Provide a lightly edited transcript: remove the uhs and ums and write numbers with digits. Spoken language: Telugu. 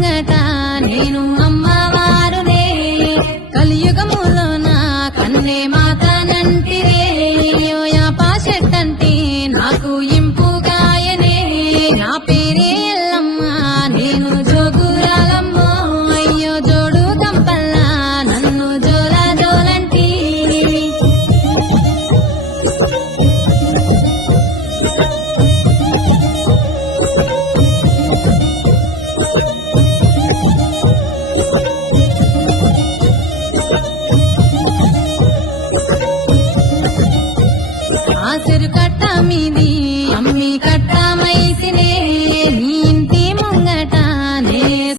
ముంగట నేను అమ్మవారునే కలియుగములోన కన్నే మాతనంటిరే యాప చెట్టంటే నాకు ఇంపుగాయనే నా పేరే ఎల్లమ్మ నేను జోగురాలమ్మో అయ్యో జోడు గంపల్లా నన్ను జోలా జోలంటి ఆసరు కట్ట మీది